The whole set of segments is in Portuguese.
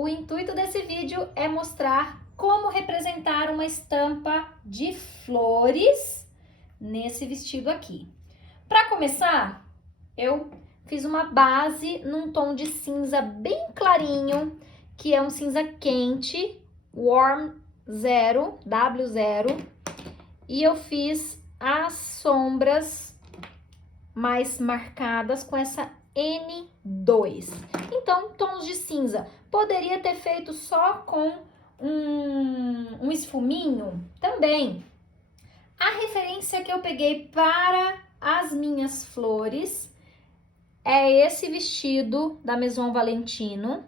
O intuito desse vídeo é mostrar como representar uma estampa de flores nesse vestido aqui. Para começar, eu fiz uma base num tom de cinza bem clarinho, que é um cinza quente, Warm 0, W0, e eu fiz as sombras mais marcadas com essa N2. Então, tons de cinza. Poderia ter feito só com um esfuminho também. A referência que eu peguei para as minhas flores é esse vestido da Maison Valentino,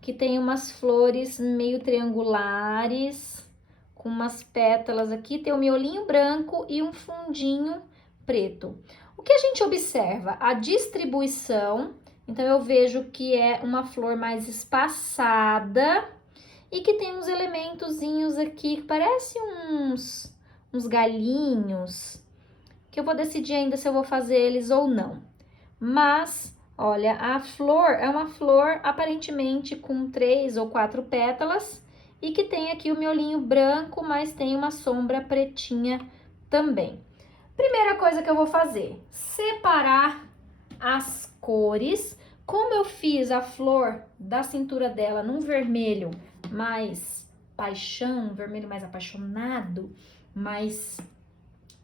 que tem umas flores meio triangulares, com umas pétalas aqui, tem um miolinho branco e um fundinho preto. O que a gente observa? A distribuição. Então, eu vejo que é uma flor mais espaçada e que tem uns elementozinhos aqui que parecem uns galinhos, que eu vou decidir ainda se eu vou fazer eles ou não. Mas, olha, a flor é uma flor aparentemente com 3 ou 4 pétalas e que tem aqui o miolinho branco, mas tem uma sombra pretinha também. Primeira coisa que eu vou fazer, separar as cores. Como eu fiz a flor da cintura dela num vermelho mais paixão, um vermelho mais apaixonado,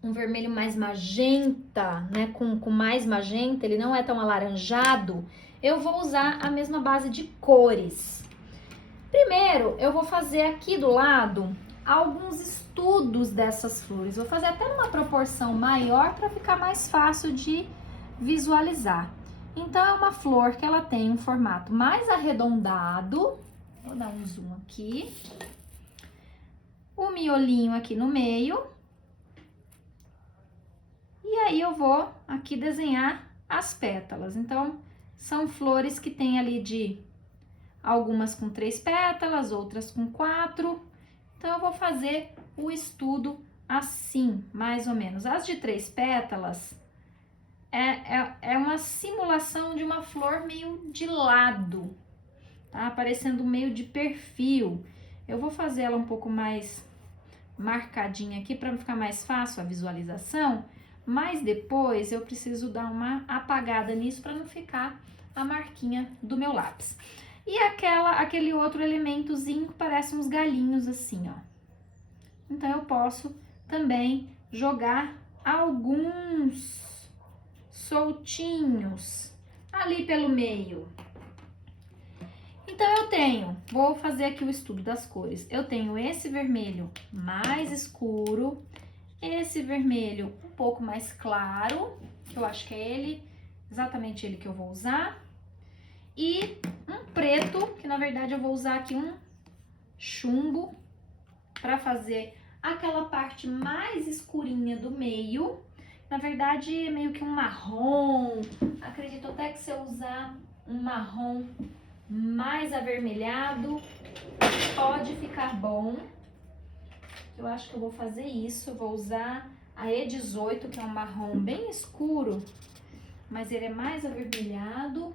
um vermelho mais magenta, né, com mais magenta, ele não é tão alaranjado, eu vou usar a mesma base de cores. Primeiro, eu vou fazer aqui do lado alguns estudos dessas flores. Vou fazer até numa proporção maior para ficar mais fácil de visualizar. Então, é uma flor que ela tem um formato mais arredondado. Vou dar um zoom aqui. O miolinho aqui no meio. E aí, eu vou aqui desenhar as pétalas. Então, são flores que tem ali de algumas com 3 pétalas, outras com 4. Então, eu vou fazer o estudo assim, mais ou menos. As de 3 pétalas é uma simulação de uma flor meio de lado, tá? Aparecendo meio de perfil. Eu vou fazer ela um pouco mais marcadinha aqui para ficar mais fácil a visualização, mas depois eu preciso dar uma apagada nisso para não ficar a marquinha do meu lápis. E aquele outro elementozinho que parece uns galinhos assim, ó. Então, eu posso também jogar alguns soltinhos ali pelo meio. Então, vou fazer aqui o estudo das cores. Eu tenho esse vermelho mais escuro, esse vermelho um pouco mais claro, que eu acho que é ele, exatamente ele que eu vou usar. E um preto, que na verdade eu vou usar aqui um chumbo para fazer aquela parte mais escurinha do meio. Na verdade é meio que um marrom. Acredito até que se eu usar um marrom mais avermelhado, pode ficar bom. Eu acho que eu vou fazer isso. Eu vou usar a E18, que é um marrom bem escuro, mas ele é mais avermelhado.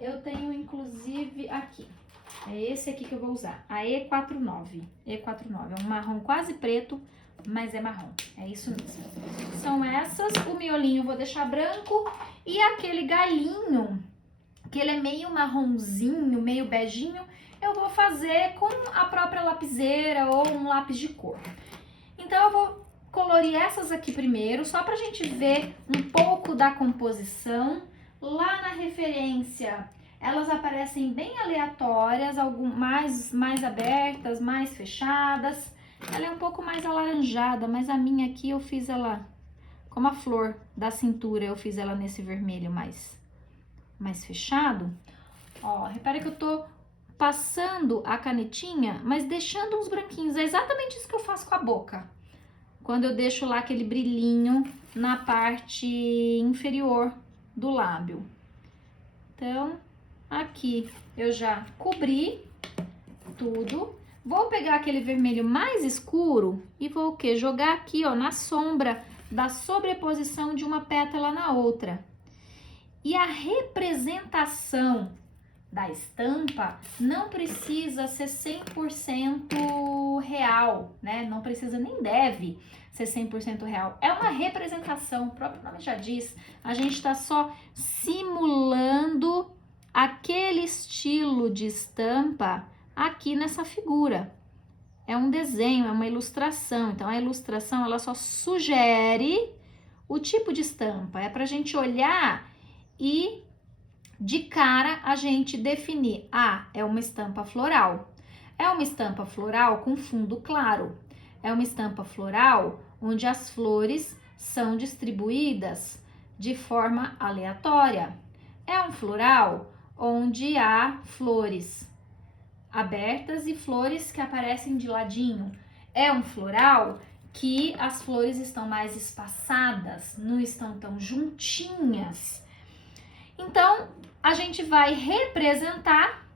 Eu tenho inclusive aqui, é esse aqui que eu vou usar, a E49, é um marrom quase preto, mas é marrom, é isso mesmo. São essas, o miolinho eu vou deixar branco e aquele galinho, que ele é meio marronzinho, meio beijinho, eu vou fazer com a própria lapiseira ou um lápis de cor. Então eu vou colorir essas aqui primeiro, só pra gente ver um pouco da composição. Lá na referência, elas aparecem bem aleatórias, algumas mais abertas, mais fechadas. Ela é um pouco mais alaranjada, mas a minha aqui eu fiz ela, como a flor da cintura, eu fiz ela nesse vermelho mais fechado. Ó, repara que eu tô passando a canetinha, mas deixando uns branquinhos. É exatamente isso que eu faço com a boca. Quando eu deixo lá aquele brilhinho na parte inferior do lábio. Então, aqui eu já cobri tudo. Vou pegar aquele vermelho mais escuro e vou o quê? Jogar aqui, ó, na sombra da sobreposição de uma pétala na outra. E a representação da estampa não precisa ser 100% real, né? Não precisa nem deve ser 100% real. É uma representação, o próprio nome já diz, a gente está só simulando aquele estilo de estampa aqui nessa figura. É um desenho, é uma ilustração. Então, a ilustração, ela só sugere o tipo de estampa. É para a gente olhar e, de cara, a gente definir. Ah, é uma estampa floral. É uma estampa floral com fundo claro. É uma estampa floral onde as flores são distribuídas de forma aleatória. É um floral onde há flores abertas e flores que aparecem de ladinho. É um floral que as flores estão mais espaçadas, não estão tão juntinhas. Então, a gente vai representar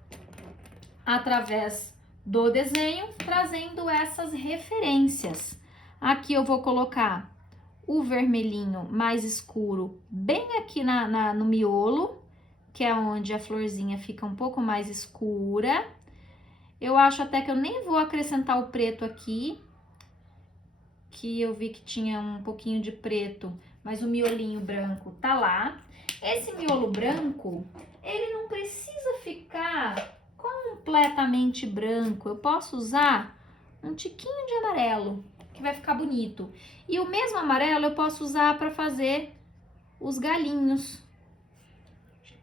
através do desenho, trazendo essas referências. Aqui eu vou colocar o vermelhinho mais escuro bem aqui no miolo, que é onde a florzinha fica um pouco mais escura. Eu acho até que eu nem vou acrescentar o preto aqui, que eu vi que tinha um pouquinho de preto, mas o miolinho branco tá lá. Esse miolo branco, ele não precisa ficar completamente branco. Eu posso usar um tiquinho de amarelo, que vai ficar bonito. E o mesmo amarelo eu posso usar para fazer os galinhos.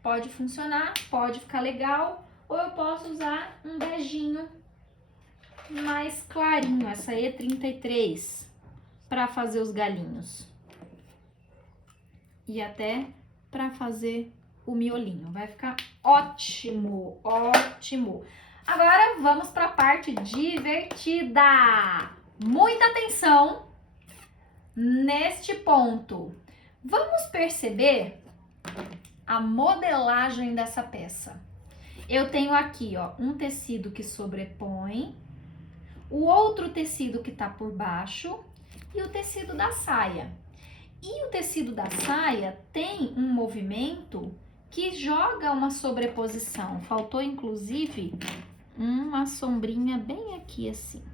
Pode funcionar, pode ficar legal. Ou eu posso usar um beijinho mais clarinho, essa E33, para fazer os galinhos. E até para fazer o miolinho. Vai ficar ótimo, ótimo. Agora vamos para a parte divertida. Muita atenção neste ponto. Vamos perceber a modelagem dessa peça. Eu tenho aqui, ó, um tecido que sobrepõe, o outro tecido que tá por baixo e o tecido da saia. E o tecido da saia tem um movimento que joga uma sobreposição. Faltou, inclusive, uma sombrinha bem aqui, assim.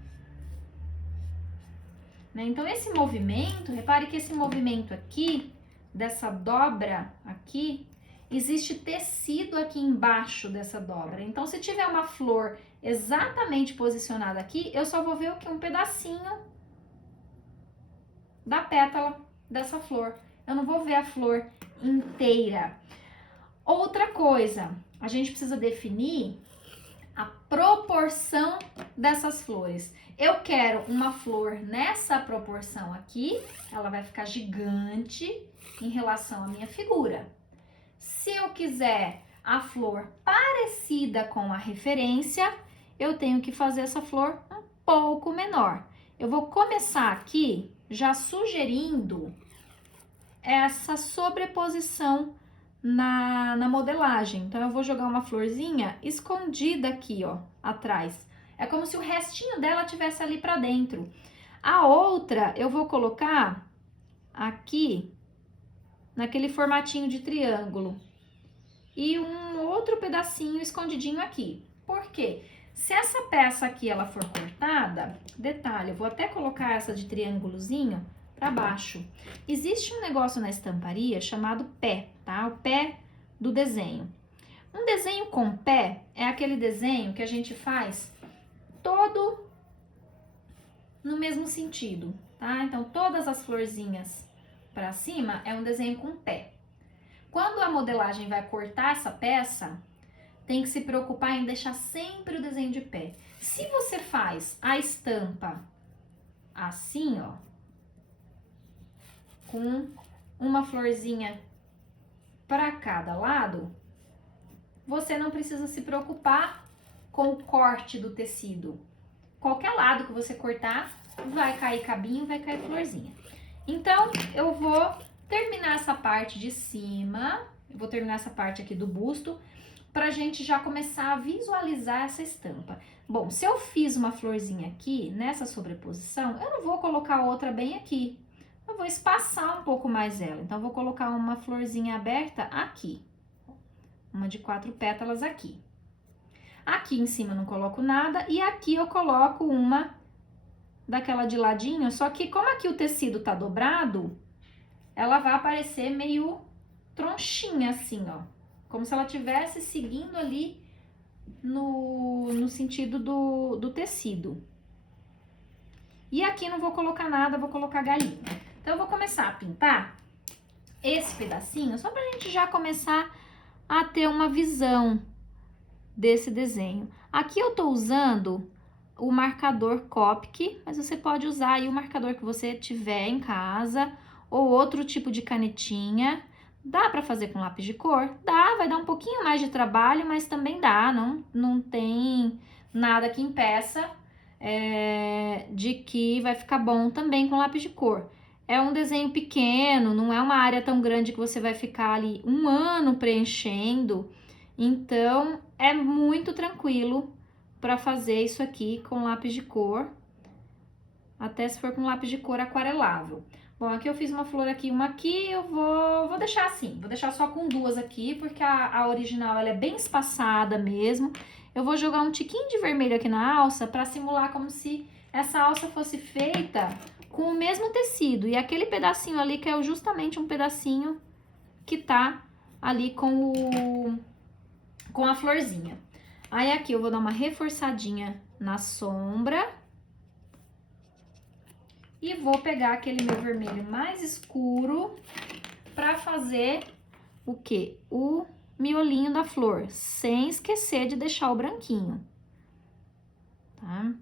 Né? Então, esse movimento, repare que esse movimento aqui, dessa dobra aqui, existe tecido aqui embaixo dessa dobra. Então, se tiver uma flor exatamente posicionada aqui, eu só vou ver o que? Um pedacinho da pétala dessa flor. Eu não vou ver a flor inteira. Outra coisa, a gente precisa definir a proporção dessas flores. Eu quero uma flor nessa proporção aqui, ela vai ficar gigante em relação à minha figura. Se eu quiser a flor parecida com a referência, eu tenho que fazer essa flor um pouco menor. Eu vou começar aqui já sugerindo essa sobreposição na modelagem. Então, eu vou jogar uma florzinha escondida aqui, ó, atrás. É como se o restinho dela tivesse ali pra dentro. A outra, eu vou colocar aqui, naquele formatinho de triângulo. E um outro pedacinho escondidinho aqui. Por quê? Se essa peça aqui, ela for cortada, detalhe, eu vou até colocar essa de triângulozinho para baixo. Existe um negócio na estamparia chamado pé, tá? O pé do desenho. Um desenho com pé é aquele desenho que a gente faz todo no mesmo sentido, tá? Então, todas as florzinhas para cima é um desenho com pé. Quando a modelagem vai cortar essa peça, tem que se preocupar em deixar sempre o desenho de pé. Se você faz a estampa assim, ó, com uma florzinha para cada lado, você não precisa se preocupar com o corte do tecido. Qualquer lado que você cortar, vai cair cabinho, vai cair florzinha. Então, eu vou terminar essa parte de cima, eu vou terminar essa parte aqui do busto, pra gente já começar a visualizar essa estampa. Bom, se eu fiz uma florzinha aqui, nessa sobreposição, eu não vou colocar outra bem aqui. Eu vou espaçar um pouco mais ela. Então, eu vou colocar uma florzinha aberta aqui. Uma de 4 pétalas aqui. Aqui em cima eu não coloco nada e aqui eu coloco uma daquela de ladinho, só que como aqui o tecido tá dobrado, ela vai aparecer meio tronchinha assim, ó. Como se ela estivesse seguindo ali no sentido do tecido. E aqui não vou colocar nada, vou colocar galinha. Então eu vou começar a pintar esse pedacinho, só pra gente já começar a ter uma visão desse desenho. Aqui eu tô usando o marcador Copic, mas você pode usar aí o marcador que você tiver em casa, ou outro tipo de canetinha. Dá pra fazer com lápis de cor? Dá, vai dar um pouquinho mais de trabalho, mas também dá, não tem nada que impeça de que vai ficar bom também com lápis de cor. É um desenho pequeno, não é uma área tão grande que você vai ficar ali um ano preenchendo, então é muito tranquilo para fazer isso aqui com lápis de cor, até se for com lápis de cor aquarelável. Bom, aqui eu fiz uma flor aqui, uma aqui, eu vou deixar assim, vou deixar só com duas aqui, porque a original ela é bem espaçada mesmo. Eu vou jogar um tiquinho de vermelho aqui na alça para simular como se essa alça fosse feita com o mesmo tecido. E aquele pedacinho ali que é justamente um pedacinho que tá ali com a florzinha. Aí aqui eu vou dar uma reforçadinha na sombra. E vou pegar aquele meu vermelho mais escuro para fazer o quê? O miolinho da flor, sem esquecer de deixar o branquinho, tá?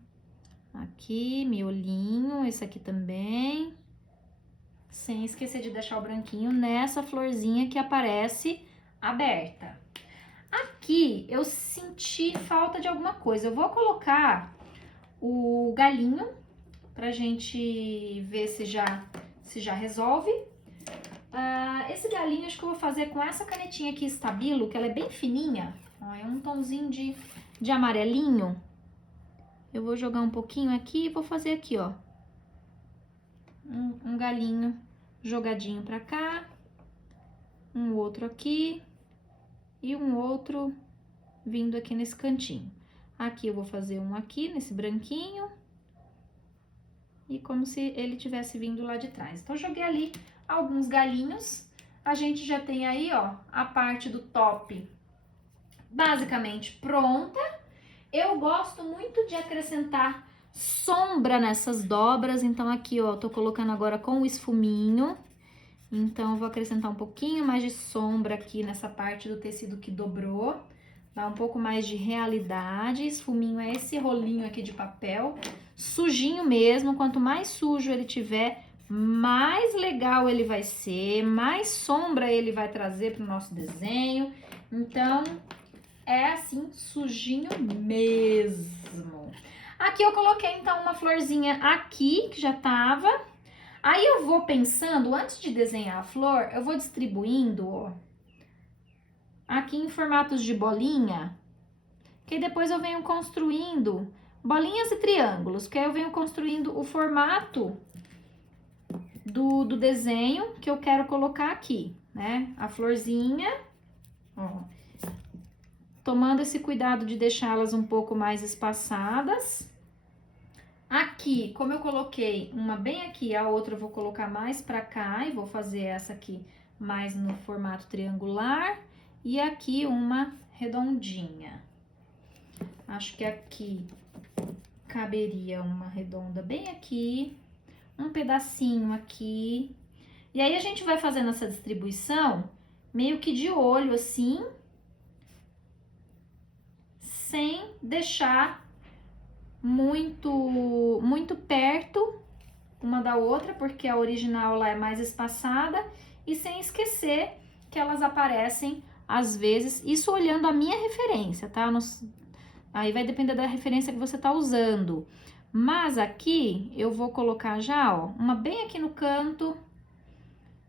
Aqui, miolinho, esse aqui também. Sem esquecer de deixar o branquinho nessa florzinha que aparece aberta. Aqui eu senti falta de alguma coisa. Eu vou colocar o galinho pra gente ver se já resolve. Esse galinho acho que eu vou fazer com essa canetinha aqui Stabilo, que ela é bem fininha. Ó, é um tomzinho de amarelinho. Eu vou jogar um pouquinho aqui e vou fazer aqui, ó. Um galinho jogadinho pra cá. Um outro aqui. E um outro vindo aqui nesse cantinho. Aqui eu vou fazer um aqui, nesse branquinho. E como se ele tivesse vindo lá de trás. Então, eu joguei ali alguns galinhos. A gente já tem aí, ó, a parte do top basicamente pronta. Eu gosto muito de acrescentar sombra nessas dobras. Então, aqui, ó, tô colocando agora com o esfuminho. Então, eu vou acrescentar um pouquinho mais de sombra aqui nessa parte do tecido que dobrou. Dá um pouco mais de realidade. Esfuminho é esse rolinho aqui de papel, sujinho mesmo. Quanto mais sujo ele tiver, mais legal ele vai ser, mais sombra ele vai trazer pro nosso desenho. Então, é assim, sujinho mesmo. Aqui eu coloquei, então, uma florzinha aqui, que já tava. Aí eu vou pensando, antes de desenhar a flor, eu vou distribuindo, ó, aqui em formatos de bolinha, que depois eu venho construindo bolinhas e triângulos, que aí eu venho construindo o formato do desenho que eu quero colocar aqui, né? A florzinha, ó, tomando esse cuidado de deixá-las um pouco mais espaçadas. Aqui, como eu coloquei uma bem aqui, a outra eu vou colocar mais pra cá e vou fazer essa aqui mais no formato triangular. E aqui uma redondinha. Acho que aqui caberia uma redonda bem aqui, um pedacinho aqui. E aí a gente vai fazendo essa distribuição meio que de olho assim, sem deixar muito perto uma da outra, porque a original lá é mais espaçada, e sem esquecer que elas aparecem às vezes, isso olhando a minha referência, tá? Aí vai depender da referência que você tá usando. Mas aqui eu vou colocar já, ó, uma bem aqui no canto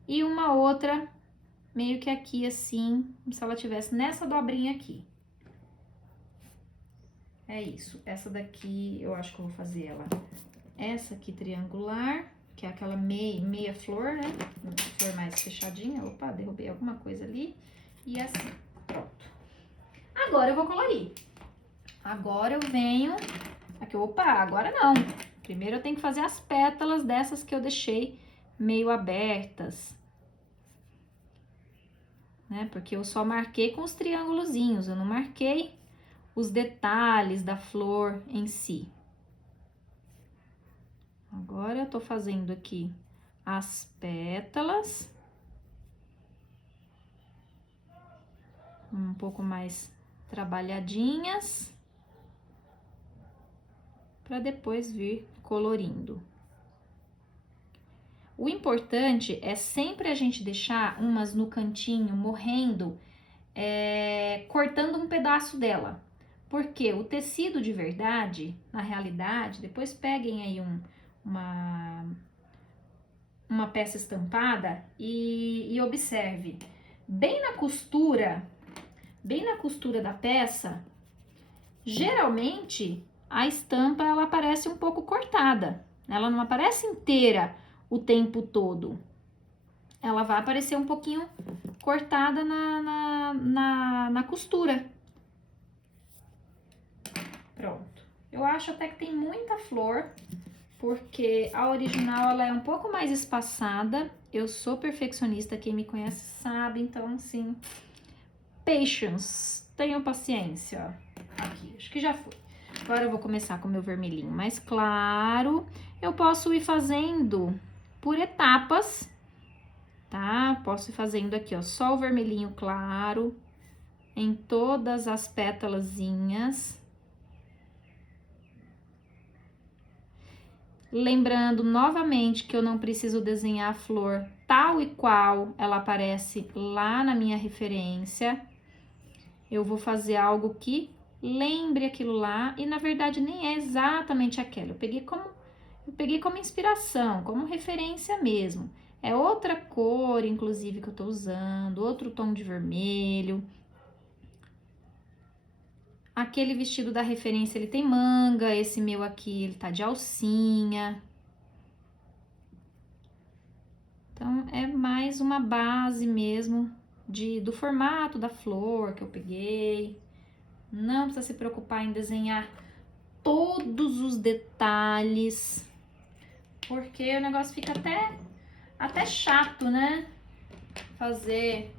e uma outra meio que aqui assim, como se ela tivesse nessa dobrinha aqui. É isso. Essa daqui eu acho que eu vou fazer ela. Essa aqui triangular, que é aquela meia flor, né? Flor mais fechadinha. Opa, derrubei alguma coisa ali. E assim, pronto. Agora eu vou colorir. Agora eu venho aqui, opa, agora não. Primeiro eu tenho que fazer as pétalas dessas que eu deixei meio abertas, né? Porque eu só marquei com os triângulozinhos, eu não marquei os detalhes da flor em si. Agora eu tô fazendo aqui as pétalas. Um pouco mais trabalhadinhas. Para depois vir colorindo. O importante é sempre a gente deixar umas no cantinho, morrendo, cortando um pedaço dela. Porque o tecido de verdade, na realidade, depois peguem aí uma peça estampada e observe. Bem na costura da peça, geralmente a estampa ela aparece um pouco cortada. Ela não aparece inteira o tempo todo. Ela vai aparecer um pouquinho cortada na costura. Pronto. Eu acho até que tem muita flor, porque a original ela é um pouco mais espaçada. Eu sou perfeccionista, quem me conhece sabe, então assim, patience, tenham paciência. Aqui, acho que já foi. Agora eu vou começar com o meu vermelhinho mais claro. Eu posso ir fazendo por etapas, tá? Posso ir fazendo aqui, ó, só o vermelhinho claro em todas as pétalazinhas. Lembrando novamente que eu não preciso desenhar a flor tal e qual ela aparece lá na minha referência. Eu vou fazer algo que lembre aquilo lá e na verdade nem é exatamente aquela. Eu peguei como inspiração, como referência mesmo. É outra cor, inclusive, que eu tô usando, outro tom de vermelho. Aquele vestido da referência, ele tem manga, esse meu aqui, ele tá de alcinha. Então, é mais uma base mesmo do formato da flor que eu peguei. Não precisa se preocupar em desenhar todos os detalhes, porque o negócio fica até chato, né? Fazer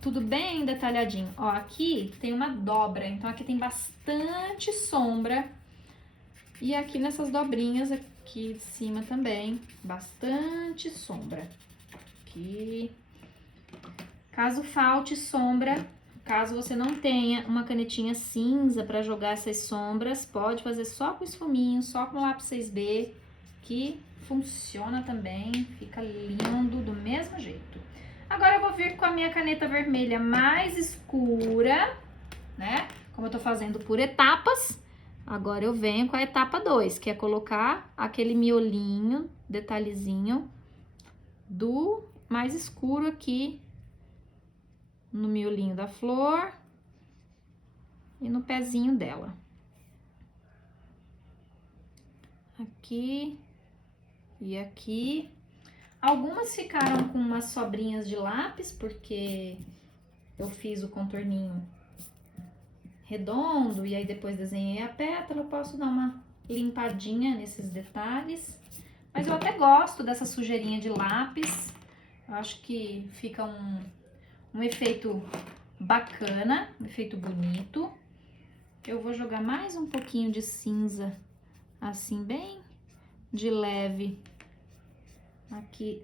tudo bem detalhadinho. Ó, aqui tem uma dobra, então aqui tem bastante sombra. E aqui nessas dobrinhas aqui de cima também, bastante sombra. Aqui. Caso falte sombra, caso você não tenha uma canetinha cinza para jogar essas sombras, pode fazer só com esfuminho, só com lápis 6B, que funciona também, fica lindo do mesmo jeito. Agora eu vou vir com a minha caneta vermelha mais escura, né? Como eu tô fazendo por etapas, agora eu venho com a etapa 2, que é colocar aquele miolinho, detalhezinho do mais escuro aqui no miolinho da flor e no pezinho dela. Aqui e aqui. Algumas ficaram com umas sobrinhas de lápis, porque eu fiz o contorninho redondo e aí depois desenhei a pétala. Eu posso dar uma limpadinha nesses detalhes. Mas eu até gosto dessa sujeirinha de lápis. Eu acho que fica um efeito bacana, um efeito bonito. Eu vou jogar mais um pouquinho de cinza, assim, bem de leve. Aqui,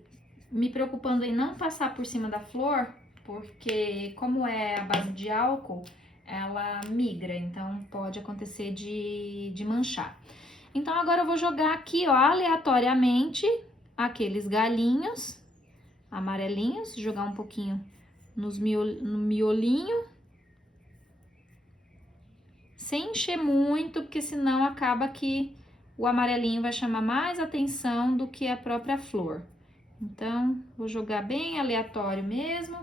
me preocupando em não passar por cima da flor, porque como é a base de álcool, ela migra, então pode acontecer de manchar. Então agora eu vou jogar aqui, ó, aleatoriamente, aqueles galinhos amarelinhos, jogar um pouquinho no miolinho, sem encher muito, porque senão acaba que o amarelinho vai chamar mais atenção do que a própria flor. Então, vou jogar bem aleatório mesmo.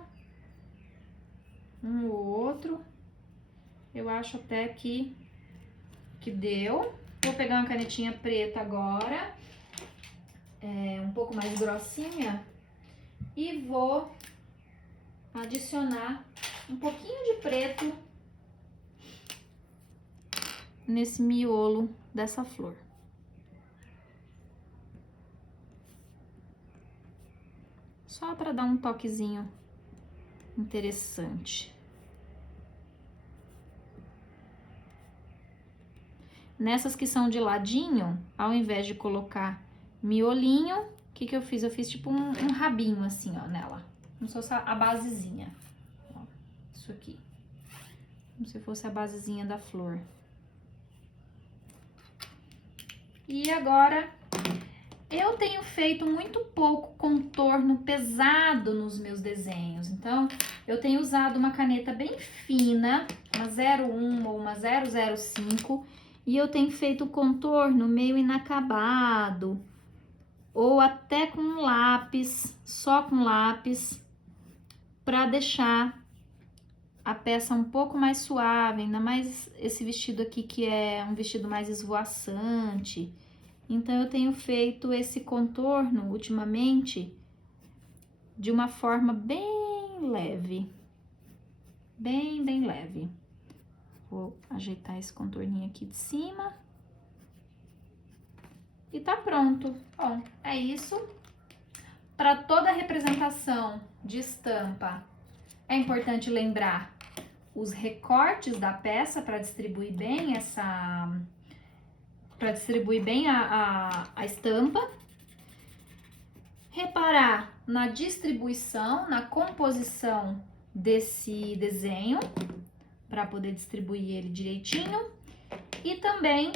Um ou outro. Eu acho até que deu. Vou pegar uma canetinha preta agora. Um pouco mais grossinha. E vou adicionar um pouquinho de preto nesse miolo dessa flor. Só para dar um toquezinho interessante. Nessas que são de ladinho, ao invés de colocar miolinho, o que que eu fiz? Eu fiz tipo um rabinho assim, ó, nela. Como se fosse a basezinha. Ó, isso aqui. Como se fosse a basezinha da flor. E agora, eu tenho feito muito pouco contorno pesado nos meus desenhos. Então, eu tenho usado uma caneta bem fina, uma 01 ou uma 005, e eu tenho feito o contorno meio inacabado, ou até com lápis, só com lápis, para deixar a peça um pouco mais suave, ainda mais esse vestido aqui que é um vestido mais esvoaçante. Então, eu tenho feito esse contorno ultimamente de uma forma bem leve. Bem leve. Vou ajeitar esse contorninho aqui de cima. E tá pronto. Bom, é isso. Para toda representação de estampa, é importante lembrar os recortes da peça para distribuir bem a estampa. Reparar na distribuição, na composição desse desenho, para poder distribuir ele direitinho. E também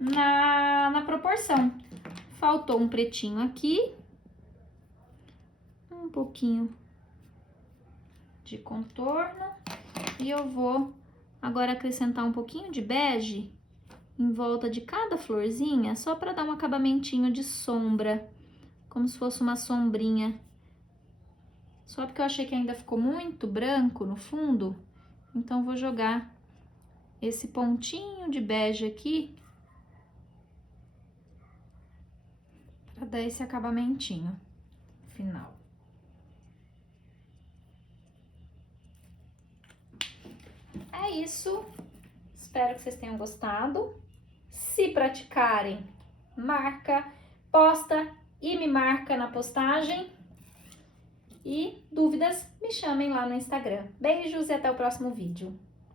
na proporção. Faltou um pretinho aqui, um pouquinho de contorno, e eu vou agora acrescentar um pouquinho de bege em volta de cada florzinha, só para dar um acabamentinho de sombra, como se fosse uma sombrinha. Só porque eu achei que ainda ficou muito branco no fundo, então vou jogar esse pontinho de bege aqui para dar esse acabamentinho final. É isso. Espero que vocês tenham gostado. Se praticarem, marca, posta e me marca na postagem. E dúvidas, me chamem lá no Instagram. Beijos e até o próximo vídeo.